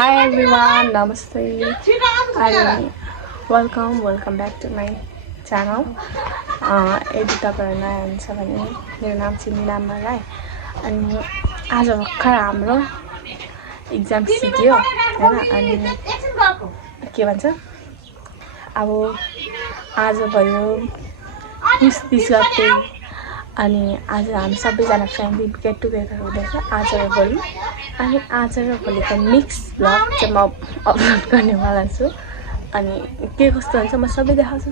Hi everyone, namaste and welcome back to my channel. यदि तपाईहरु नयाँ हुनुहुन्छ भने मेरो नाम चाहिँ निलाम्बर राई अनि आज भर्खर हाम्रो एक्जाम सिद्धियो हैन अनि के भन्छ अब आज भयो 30 गते अनि आज हामी सबैजना फ्यामिली गेट टुगेदर हुँदैछ आज र भोलि अनि आज र भोलिको मिक्स भ्लग चाहिँ म अपलोड गर्नेवाला छु अनि के कस्तो हुन्छ म सबै देखाउँछु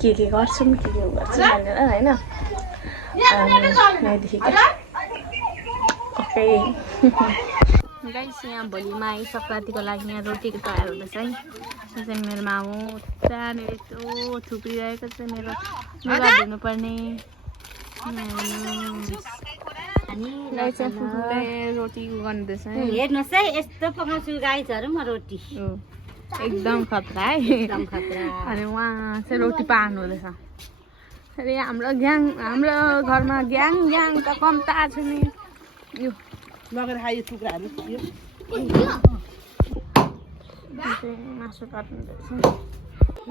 के गर्छु के गर्छु भनेर हैन अनि यहाँदेखि ओके गाइस यहाँ भोलि माई संक्रान्तिको लागि यहाँ रोटीको तयार हुँदैछ है त्यसैले मेरो मामु त्यहाँनिर यस्तो थुप्रिरहेको छ मेरो लुगा धुनुपर्ने रोटी गर्दैछ हेर्नुहोस् है यस्तो पकाउँछु गाइजहरु म रोटी एकदम खतरा है एकदम खतरा अनि उहाँ चाहिँ रोटी पार्नु हुँदैछ अरे हाम्रो घरमा ग्याङ त कम त छ नि यो लगेर खायो टुक्राहरु यो मासु काट्नुहुँदैछ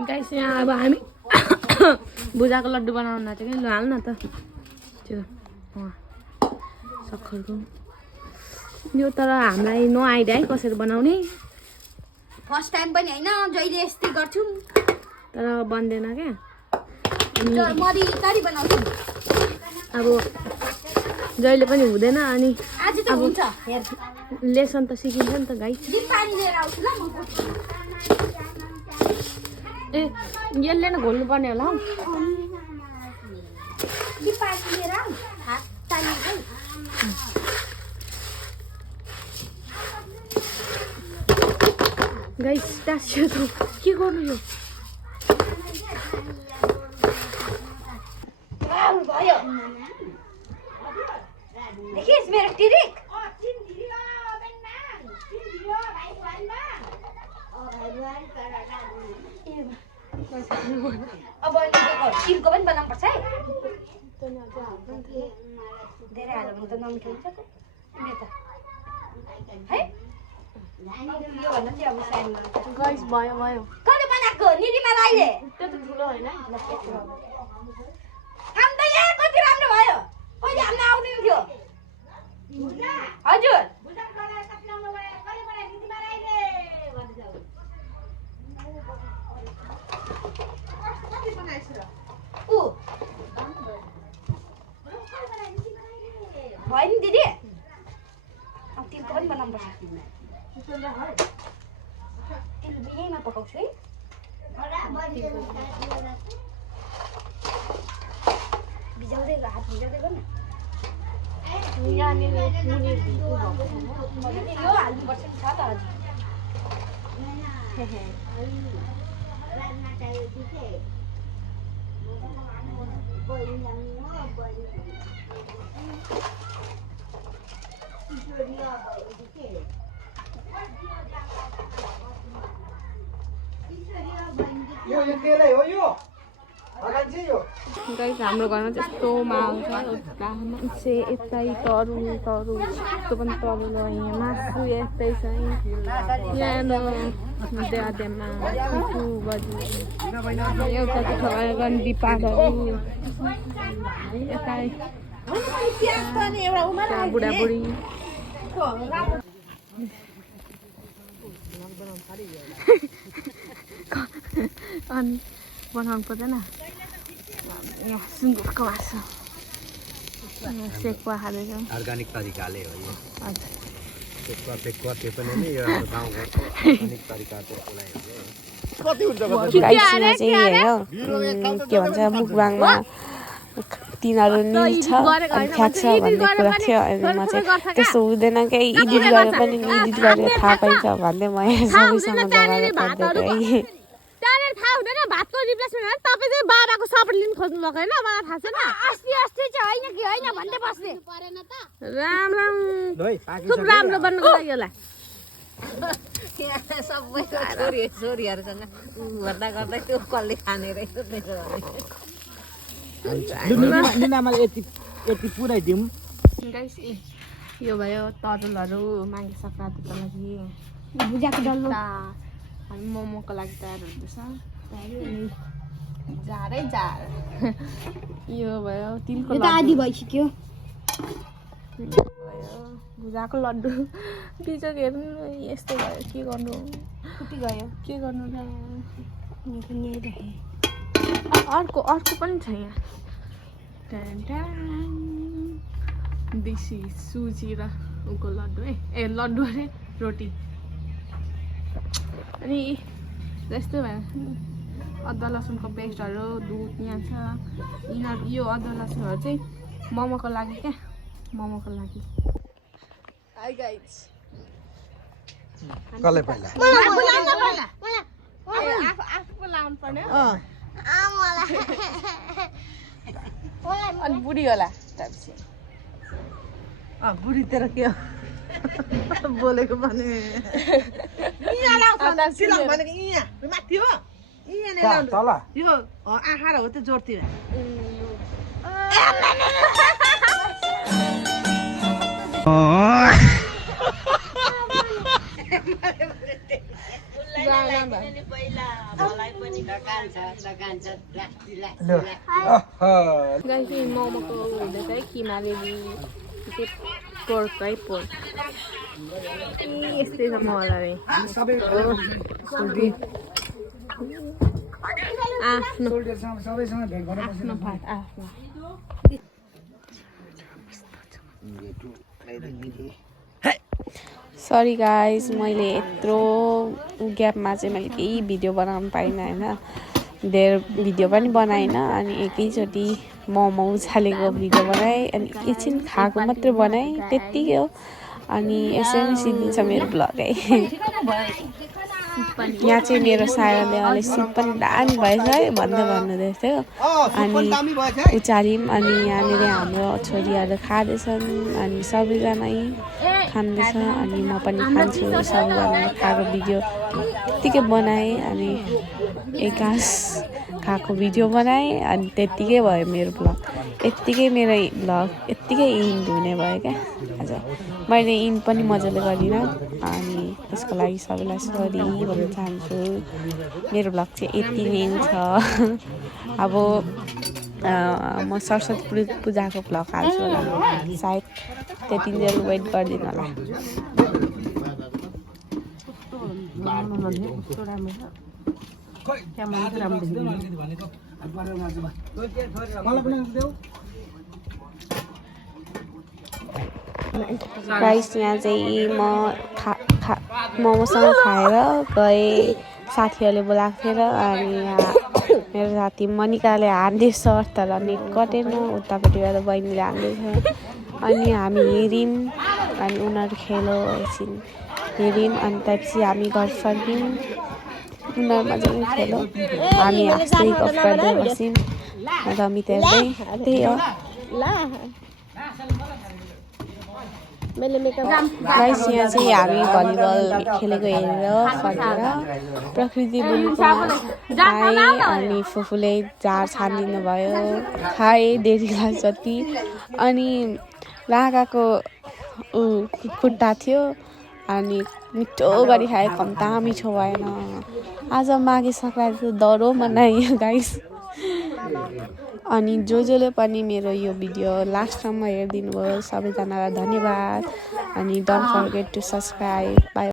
गाइस यहाँ अब हामी भुजाको लड्डु बनाउन चाहिँ कि हाल न त त्यो सक्खरको यो तर हामीलाई नो आइडिया है कसरी बनाउने फर्स्ट टाइम पनि हैन जहिले यस्तै गर्छु तर बन्दैन क्या मरी तरी बनाउँछु अब जहिले पनि हुँदैन अनि आज त हुन्छ हेर लेसन त सिकिन्छ नि त गाइस दिन पानी लिएर आउँछु ल म ए यसले नै घोल्नु पर्ने होला हौ दिन पानी लिएर आऊ हात तानिदै गाइस टास्यो त के गर्नु यो भयो देखिस् मेरो टिरिक अब तिलको पनि बनाउनु पर्छ है धेरै हाल्यो भने त नमिठो हुन्छ है गाइस भयो कहिले बनाएको निरीमा राईले त्यो त ठुलो होइन आउँदै कति राम्रो भयो पहिले हामी आउँदैन थियो हजुर भयो नि दिदी तिलको पनि बनाउनु पर्छ तिल यहीमा पकाउँछु है भिजाउँदै हात भिजाउँदै गर्नु यहाँनिर यो हाल्नुपर्छ कि छ त गाइस हाम्रो घरमा त्यस्तो माहौल छ उता मान्छे यतै तरु यस्तो पनि तरुलो यहाँ मासु यस्तै छ यहाँ देवादेवमा कुकु बजी एउटा चाहिँ दिपाहरू यता बुढाबुढी अनि बनाउनु पर्दैन यहाँ सुँगुरको मासु सेकुवा खाँदैछौँ अर्ग्यानिक तरिकाले हो यो हजुर सेकुवा त्यो पनि नि यो गाउँघरको अर्ग्यानिक तरिकाकोलाई हो गाइसमा चाहिँ हेर के भन्छ मुकबाङमा तिनीहरू निल्छ अनि फ्याँक्छ भन्ने कुरा थियो अनि म चाहिँ त्यस्तो हुँदैन कि एडिट गरेर पनि एडिट गरेर थाहा पाइन्छ भन्दै म यहाँ सबैसँग जगाएर पढ्दै थाहा हुँदैन भातको रिप्लेसमेन्ट तपाईँ चाहिँ बाबाको सपोर्ट लिनु खोज्नु भएको होइन मलाई थाहा छैन अस्ति चाहिँ होइन कि होइन भन्दै बस्ने परेन त खुब राम्रो बन्नुको लागि होला सबै छोरीहरू छन् गर्दा गर्दै त्यो कसले खाने रहेछ यति पुऱ्याइदिउँ गाइस यो भयो तरुलहरू माघे सङ्क्रान्तिको लागि भुजाको डल्लो हामी मोमोको लागि तयार हुँदैछ जारै जार यो भयो तिलको लड्डु आदि भइसक्यो भुजाको लड्डु बिजोक हेर्नु यस्तो भयो के गर्नु फुटी गयो के गर्नु र अर्को पनि छ यहाँ देशी सुजी र उको लड्डु है ए लड्डु अरे रोटी अनि यस्तो भयो अदुवा लसुनको पेस्टहरू दुध यहाँ छ यिनीहरू यो अदुवा लसुनहरू चाहिँ मोमोको लागि क्या मोमोको लागि हाई गाइज कसले पहिला आफू लाउनु पर्ने अनि बुढी होला त्यसपछि बुढी तेरो के बोलेको भने माथि हो तल यो आँखा हो त्यो जोडतिर मोमोको हुँदैछ है किमा रेडी पोर्क है पोर्क यस्तै छ मलाई आफ्नो भात आफ्नो सरी गाइस मैले यत्रो ग्यापमा चाहिँ मैले केही भिडियो बनाउनु पाइनँ होइन धेर भिडियो पनि बनाइनँ अनि एकैचोटि मोमो उछालेको भिडियो बनाएँ अनि एकछिन खाएको मात्रै बनाएँ त्यत्तिकै हो अनि यसरी नै सिद्धिन्छ मेरो ब्लग है यहाँ चाहिँ मेरो सायाले अलि सिप पनि दामी भएछ है भन्नुहुँदै थियो अनि उचाल्यौँ अनि यहाँनिर हाम्रो छोरीहरू खाँदैछन् अनि सबैजना खाँदैछ अनि म पनि खान्छु सबैजनाले खाएको भिडियो त्यत्तिकै बनाएँ अनि एकास खाएको भिडियो बनाएँ अनि त्यत्तिकै भयो मेरो ब्लग यत्तिकै मेरो ब्लग यत्तिकै इन्ड हुने भयो क्या आज मैले इन्ड पनि मजाले गरिनँ अनि त्यसको लागि सबैलाई सरी भन्न चाहन्छु मेरो ब्लग चाहिँ यति नै छ अब म सरस्वती पूजाको ब्लग हाल्छु होला सायद त्यतिन्जेल वेट गरिदिनु होला गाइस यहाँ चाहिँ म मोमोसँग खाएर गएँ साथीहरूले बोलाएको थियो र अनि यहाँ मेरो साथी मनिकाले हान्दैछ तर नेट कटेन उतापट्टिबाट बहिनीले हान्दैछ अनि हामी हेऱ्यौँ अनि उनीहरू खेल्यो एकछिन हेऱ्यौँ अनि त्यसपछि हामी घर फर्क्यौँ उनीहरू मजाले खेल्यो हामी हाँस्दै गफ गर्दै बस्यौँ रमित हेर्दै त्यही हो गाइस यहाँ चाहिँ हामी भलिबल खेलेको हेरेर फर्केर प्रकृति बुनुको खाएँ अनि फुफूले झार छानिदिनु भयो खाएँ 1.5 ग्लास जति अनि लागाको खुट्टा थियो अनि मिठो गरी खाएँ कम्ता मिठो भएन आज माघे सङ्क्रान्ति दह्रो मनायो गाइस अनि जसले पनि मेरो यो भिडियो लास्टसम्म हेरिदिनु भयो सबैजनालाई धन्यवाद अनि don't forget to subscribe by